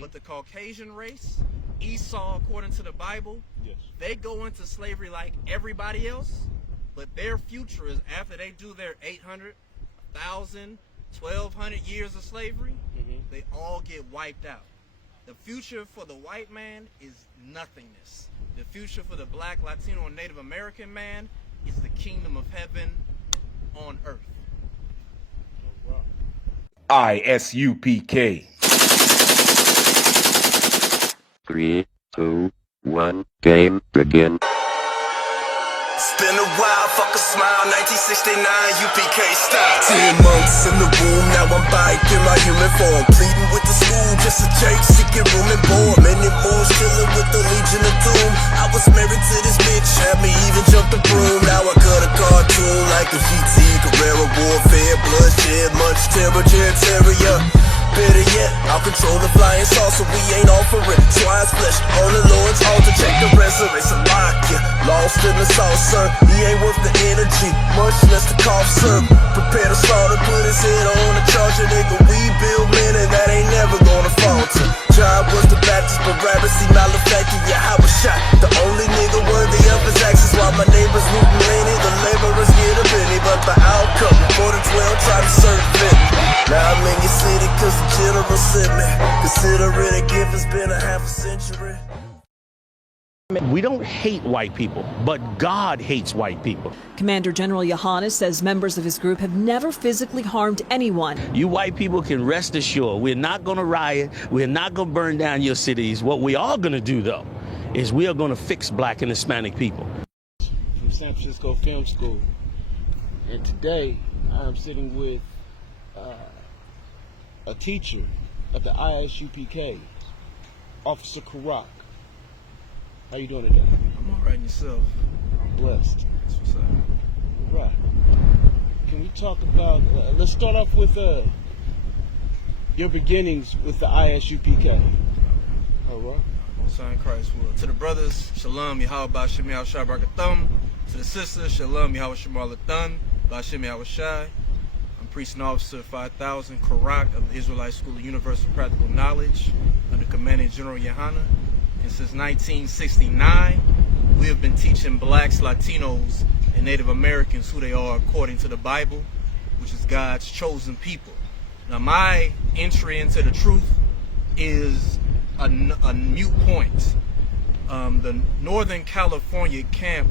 But the Caucasian race, Esau, according to the Bible, they go into slavery like everybody else, but their future is after they do their 800, 1,000, 1,200 years of slavery, they all get wiped out. The future for the white man is nothingness. The future for the black, Latino, and Native American man is the kingdom of heaven on earth. ISUPK. 3, 2, 1, game begin. It's been a while, fuck a smile, 1969 UPK style. 10 months in the room, now I'm back in my human form. Pleading with the school, just a Jake, seeking room and board. Many boys chilling with the Legion of Doom. I was married to this bitch, had me even jump the broom. Now I cut a cartoon like a GT, Guerrero warfare, bloodshed, much terror, terrier. Better yet, I'll control the flying saucer, we ain't offering swine's flesh on the Lord's altar. Check the resurrection, lock ya, lost in the saucer. He ain't worth the energy, much less the cough syrup. Prepare to slaughter, put his head on the charger, nigga. We build men and that ain't never gonna falter. John was the Baptist, Barabbas, he malefacted, yeah, I was shot. The only nigga worthy of his actions, while my neighbors looting lenny. The laborers get a penny, but the outcome for the 12 try to serve it. Now I'm in your city cause the general sent me. Consider it a gift, it's been a half a century. We don't hate white people, but God hates white people. Commander General Yohannes says members of his group have never physically harmed anyone. You white people can rest assured we're not going to riot. We're not going to burn down your cities. What we are going to do, though, is we are going to fix black and Hispanic people. From San Francisco Film School. And today I'm sitting with a teacher at the ISUPK, Officer Karak. How you doing today? I'm all right, and yourself? I'm blessed. That's what's up. All right. Can we talk about, let's start off with your beginnings with the ISUPK. All right. Most High in Christ will. To the brothers, Shalom, Yahweh, Ba'Shem, Yahweh, Shai, Barakathum. To the sisters, Shalom, Yahweh, Shemal, Lathan, Ba'Shem, Yahweh, Shai. I'm Priest and Officer 5000, Karak of the Israelite School of Universal Practical Knowledge under Commanding General Yohanna. And since 1969, we have been teaching blacks, Latinos, and Native Americans who they are according to the Bible, which is God's chosen people. Now, my entry into the truth is a mute point. The Northern California camp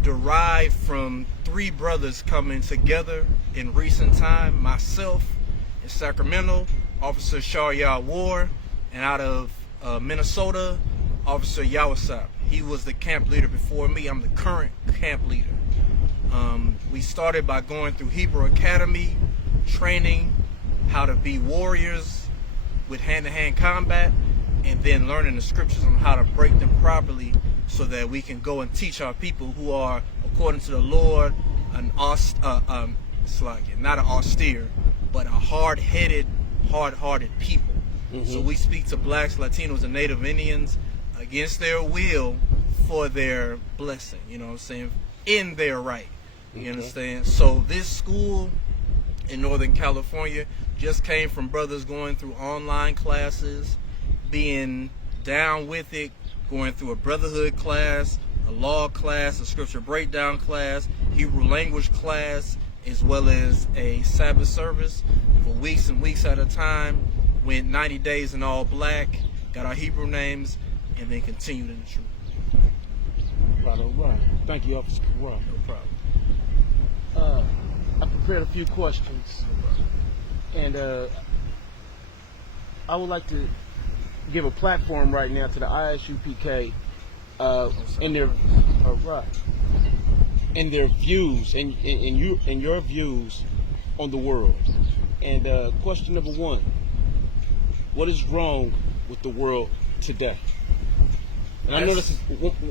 derived from three brothers coming together in recent time. Myself in Sacramento, Officer Sharyah Ward, and out of Minnesota, Officer Yawasap. He was the camp leader before me. I'm the current camp leader. We started by going through Hebrew Academy, training how to be warriors with hand-to-hand combat, and then learning the scriptures on how to break them properly so that we can go and teach our people who are, according to the Lord, not an austere, but a hard-headed, hard-hearted people. So we speak to blacks, Latinos, and Native Indians against their will for their blessing, you know what I'm saying, in their right, you understand? So this school in Northern California just came from brothers going through online classes, being down with it, going through a brotherhood class, a law class, a scripture breakdown class, Hebrew language class, as well as a Sabbath service for weeks and weeks at a time. Went 90 days in all black, got our Hebrew names, and then continued in the truth. All right. Thank you, Officer Karak. No problem. I prepared a few questions, and I would like to give a platform right now to the ISUPK in their views and your views on the world. And question number one: what is wrong with the world today? And I know this is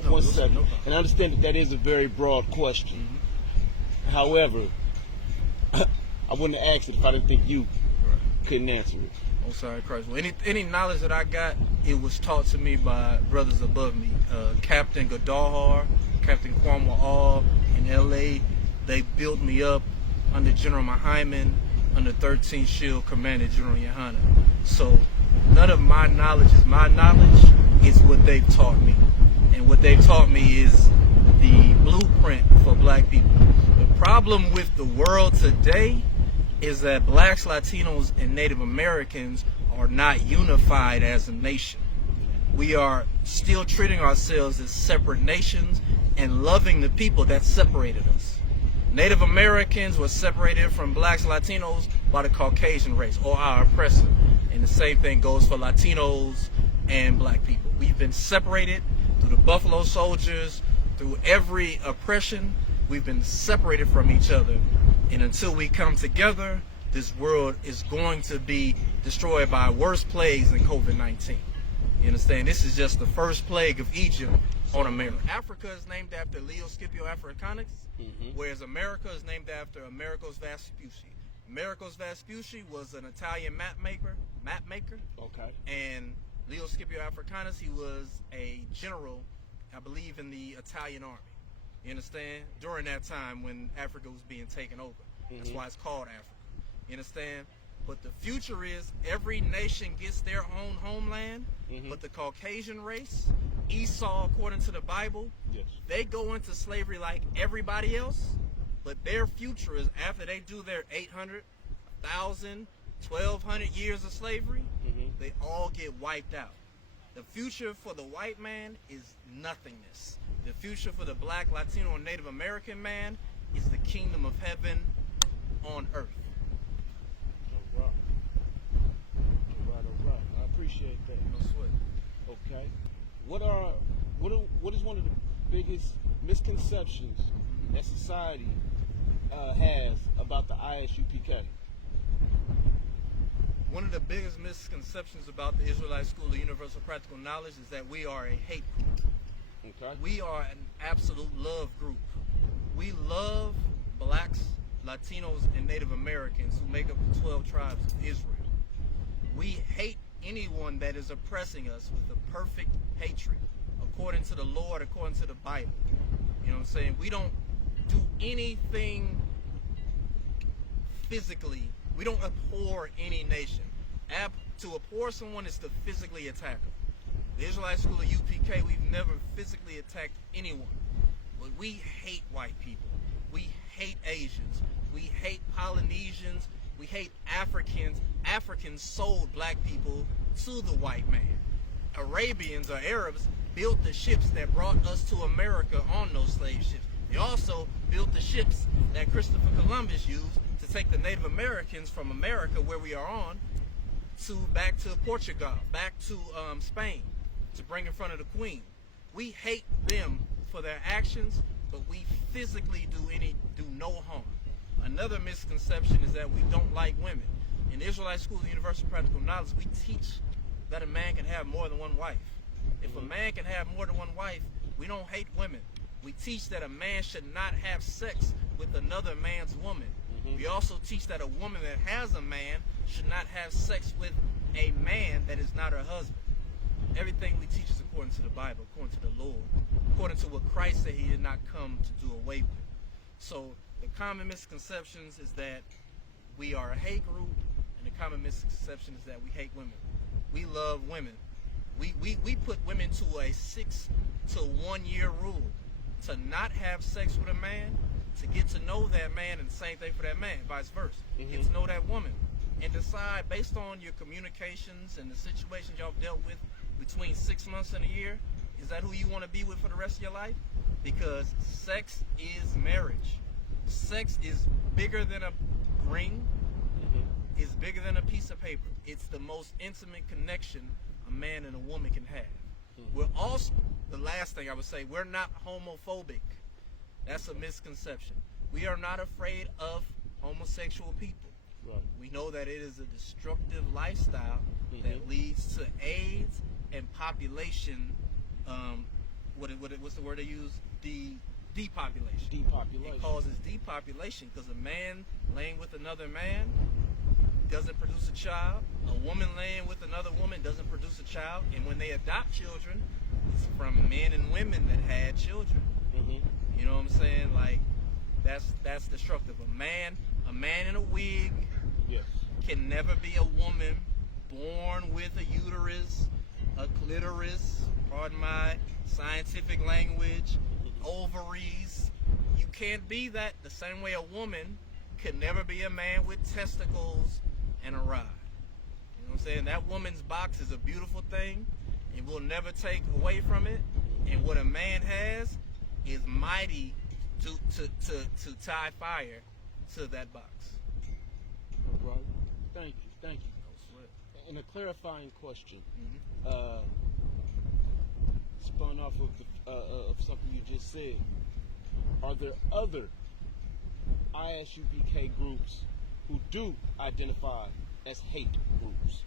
one second, and I understand that is a very broad question. However, I wouldn't have asked it if I didn't think you couldn't answer it. Oh, sorry, Christ. Well, any knowledge that I got, it was taught to me by brothers above me. Captain Gadahar, Captain Kwame All in L.A., they built me up under General Mahaiman, under 13th Shield Commander General Yohanna. So none of my knowledge is my knowledge. It's what they've taught me. And what they've taught me is the blueprint for black people. The problem with the world today is that blacks, Latinos, and Native Americans are not unified as a nation. We are still treating ourselves as separate nations and loving the people that separated us. Native Americans were separated from blacks, Latinos by the Caucasian race, or our oppressor. And the same thing goes for Latinos and black people. We've been separated through the Buffalo Soldiers, through every oppression. We've been separated from each other. And until we come together, this world is going to be destroyed by worse plagues than COVID-19. You understand? This is just the first plague of Egypt on America. Africa is named after Leo Scipio Africanus, whereas America is named after Americus Vespucci. Americus Vespucci was an Italian map maker. Okay. And Leo Scipio Africanus, he was a general, I believe, in the Italian army. You understand? During that time when Africa was being taken over. That's why it's called Africa. You understand? But the future is every nation gets their own homeland, but the Caucasian race, Esau, according to the Bible, they go into slavery like everybody else, but their future is after they do their 800, 1,000, 1,200 years of slavery, they all get wiped out. The future for the white man is nothingness. The future for the black, Latino, and Native American man is the kingdom of heaven on earth. All right. I appreciate that. No sweat. Okay. What is one of the biggest misconceptions that society has about the ISUPK? One of the biggest misconceptions about the Israelite School of Universal Practical Knowledge is that we are a hate group. Okay. We are an absolute love group. We love blacks, Latinos, and Native Americans who make up the 12 tribes of Israel. We hate anyone that is oppressing us with a perfect hatred, according to the Lord, according to the Bible. You know what I'm saying? We don't do anything physically. We don't abhor any nation. To abhor someone is to physically attack them. The Israelite School of UPK, we've never physically attacked anyone. But we hate white people. We hate Asians. We hate Polynesians. We hate Africans. Africans sold black people to the white man. Arabians or Arabs built the ships that brought us to America on those slave ships. They also built the ships that Christopher Columbus used to take the Native Americans from America, where we are on, back to Portugal, back to Spain, to bring in front of the Queen. We hate them for their actions, but we physically do no harm. Another misconception is that we don't like women. In the Israelite School of Universal Practical Knowledge, we teach that a man can have more than one wife. If a man can have more than one wife, we don't hate women. We teach that a man should not have sex with another man's woman. We also teach that a woman that has a man should not have sex with a man that is not her husband. Everything we teach is according to the Bible, according to the Lord, according to what Christ said he did not come to do away with. So the common misconceptions is that we are a hate group, and the common misconception is that we hate women. We love women. We put women to a 6 to 1 year rule to not have sex with a man, to get to know that man, and the same thing for that man, vice versa. Get to know that woman and decide based on your communications and the situations y'all dealt with between 6 months and a year, is that who you want to be with for the rest of your life? Because sex is marriage. Sex is bigger than a ring. It's bigger than a piece of paper. It's the most intimate connection a man and a woman can have. We're also, the last thing I would say, we're not homophobic. That's a misconception. We are not afraid of homosexual people. Right. We know that it is a destructive lifestyle that leads to AIDS and population, what's the word they use? Depopulation. Depopulation. It causes depopulation because a man laying with another man doesn't produce a child. A woman laying with another woman doesn't produce a child. And when they adopt children, it's from men and women that had children. You know what I'm saying? Like, that's destructive. A man in a wig can never be a woman born with a uterus, a clitoris, pardon my scientific language, ovaries. You can't be that the same way a woman could never be a man with testicles and a rod. You know what I'm saying? That woman's box is a beautiful thing, and we'll never take away from it. And what a man has is mighty to tie fire to that box. All right. Thank you. And a clarifying question, spun off of something you just said. Are there other ISUPK groups who do identify as hate groups?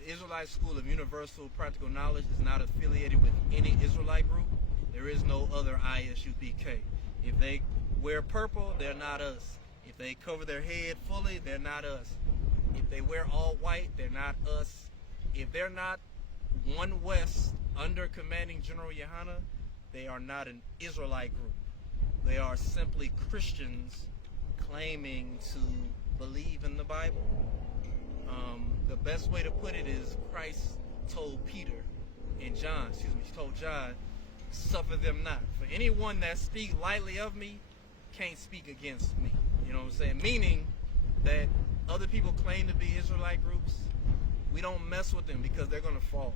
The Israelite School of Universal Practical Knowledge is not affiliated with any Israelite group. There is no other ISUPK. If they wear purple, they're not us. If they cover their head fully, they're not us. If they wear all white, they're not us. If they're not One West under commanding General Yohana, they are not an Israelite group. They are simply Christians claiming to believe in the Bible. The best way to put it is Christ told Peter and John, he told John, suffer them not. For anyone that speak lightly of me can't speak against me. You know what I'm saying? Meaning that other people claim to be Israelite groups, we don't mess with them because they're going to fall.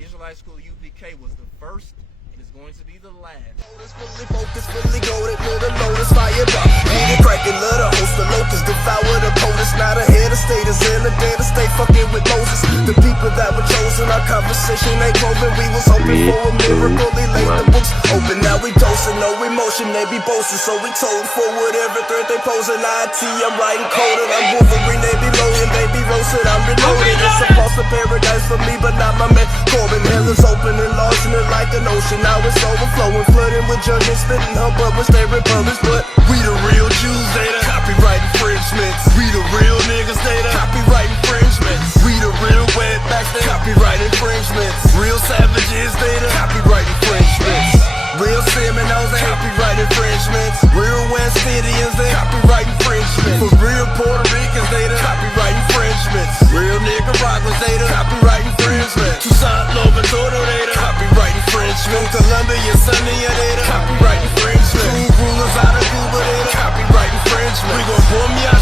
Israelite School UPK was the first and is going to be the last. Fully focused, fully goaded, little lotus fire drop. Get it cracking, let a host of locusts devour the POTUS. Not a head of state is in the dead of state, fucking with Moses. The people that were chosen, our conversation ain't proven. We was hoping for a miracle, they laid the books open. Now we dosing, no emotion, they be boasting. So we told for whatever threat they posing. IT, I'm writing coded. I'm Wolverine, they be loading, they be roasted. I'm reloaded. It's a false paradise for me, but not my man Corbin. Hell is open, enlarging it like an ocean. Now it's overflowing, flooding with judgment, spitting her bubbles, they republics. But we the real Jews, they the copyright infringements. We the real niggas, they the copyright infringements. We the real wetbacks, they copyright infringements. Real savages, they the copyright infringements. Real Seminoles, they copyright infringements. Real West Indians, they copyright infringements. For real Puerto Ricans, they the copyright infringements. Real Nicaraguans, they the copyright infringements. Tucson, Lovato, they the copyright infringements. Columbia, Sunny, they the copyright infringements. True rulers out of Cuba, they the copyright infringements. We gon' boom ya